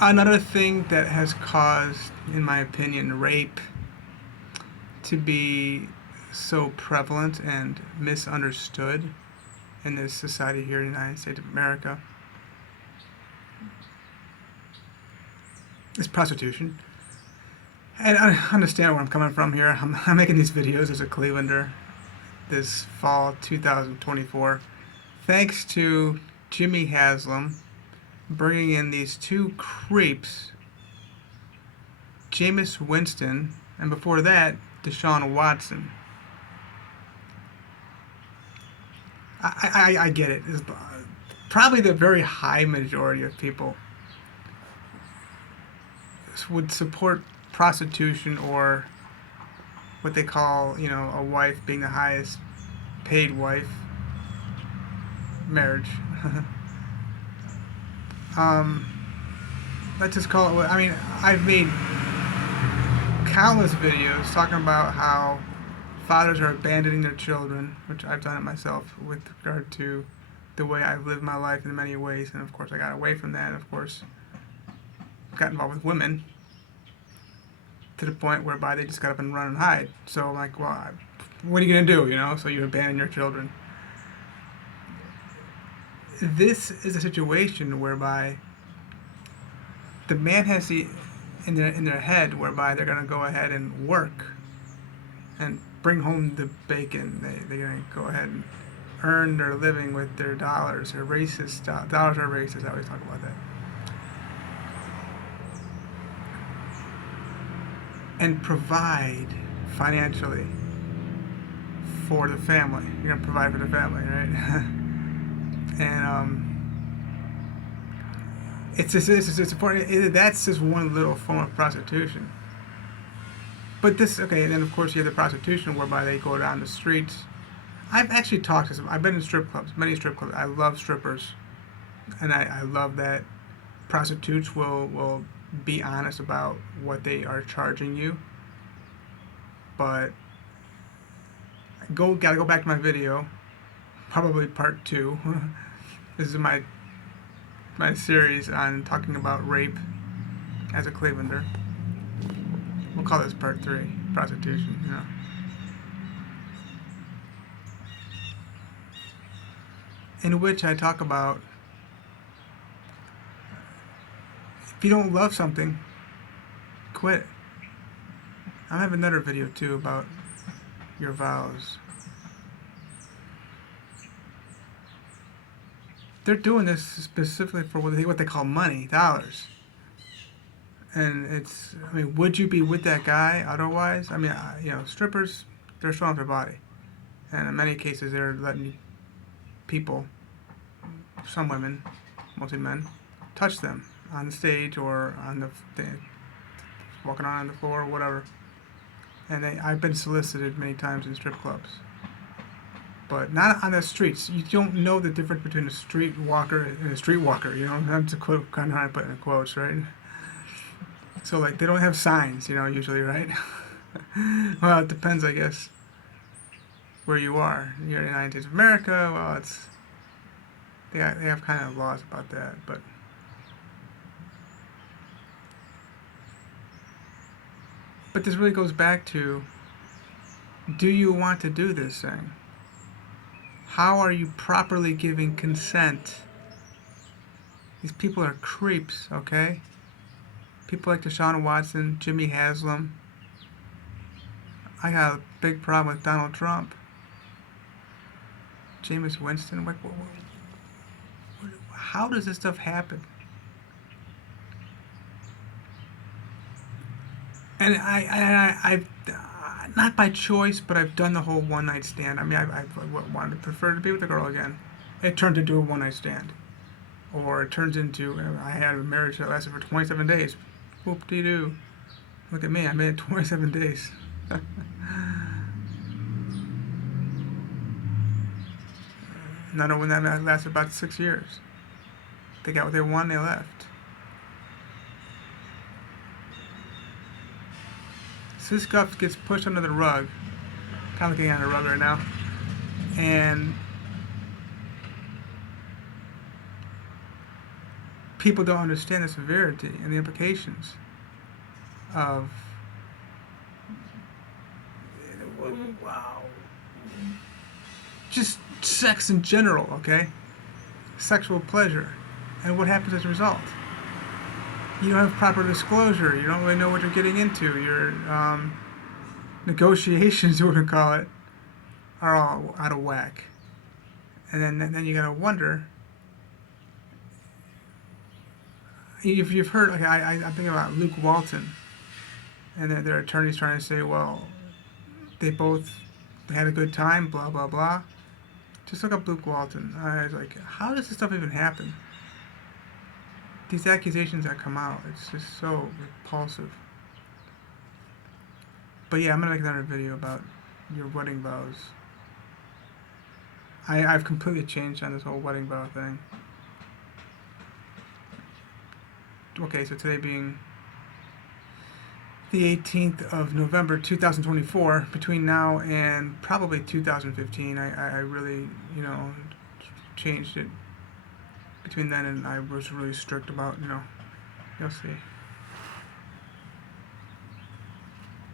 Another thing that has caused, in my opinion, rape to be so prevalent and misunderstood in this society here in the United States of America is prostitution. And I understand where I'm coming from here. I'm making these videos as a Clevelander this fall 2024 thanks to Jimmy Haslam bringing in these two creeps, Jameis Winston, and before that, DeShaun Watson. I get it. It's probably the very high majority of people would support prostitution, or what they call, a wife being the highest paid wife, marriage. Let's just call it what, I've made countless videos talking about how fathers are abandoning their children, which I've done it myself with regard to the way I've lived my life in many ways, and of course I got away from that, and of course got involved with women to the point whereby they just got up and run and hide. So I'm like, well, what are you going to do, so you abandon your children. This is a situation whereby the man has in their head whereby they're going to go ahead and work and bring home the bacon. They're going to go ahead and earn their living with their dollars. They're racist. Dollars are racist. I always talk about that. And provide financially for the family. You're going to provide for the family, right? And it's important. That's just one little form of prostitution. But and then of course you have the prostitution whereby they go down the streets. I've actually talked to some. I've been in strip clubs, many strip clubs. I love strippers, and I love that prostitutes will be honest about what they are charging you. But gotta go back to my video, probably part 2. This is my series on talking about rape as a Clevelander. We'll call this part 3, prostitution. In which I talk about, if you don't love something, quit. I have another video too about your vows. They're doing this specifically for what they call money, dollars. And it's, would you be with that guy otherwise? Strippers, they're showing off their body. And in many cases, they're letting people, some women, mostly men, touch them on the stage or on the walking on the floor or whatever. And I've been solicited many times in strip clubs, but not on the streets. You don't know the difference between a street walker and a streetwalker. That's a quote, kind of how I put in quotes, right? So they don't have signs, usually, right? Well, it depends, I guess, where you are. You're in the United States of America. Well, they have kind of laws about that, but. But this really goes back to, do you want to do this thing? How are you properly giving consent? These people are creeps, okay? People like DeShaun Watson, Jimmy Haslam. I got a big problem with Donald Trump. Jameis Winston. How does this stuff happen? And I've not by choice, but I've done the whole one-night stand. I wanted to prefer to be with a girl again. It turned into a one-night stand. Or it turns into, I had a marriage that lasted for 27 days. Whoop-de-doo. Look at me, I made it 27 days. Another one that lasted about 6 years. They got what they wanted, they left. So this stuff gets pushed under the rug. Kind of looking under the rug right now. And people don't understand the severity and the implications of wow, just sex in general, okay? Sexual pleasure, and what happens as a result. You don't have proper disclosure. You don't really know what you're getting into. Your negotiations, we're gonna call it, are all out of whack. And then you gotta wonder. If you've heard, like I'm thinking about Luke Walton, and their attorneys trying to say, well, they both had a good time, blah blah blah. Just look up Luke Walton. I was like, how does this stuff even happen? These accusations that come out, it's just so repulsive. But yeah, I'm gonna make another video about your wedding vows. I've completely changed on this whole wedding vow thing. Okay, so today being the 18th of November 2024, between now and probably 2015, I really, changed it. Between then and I was really strict about, you'll see.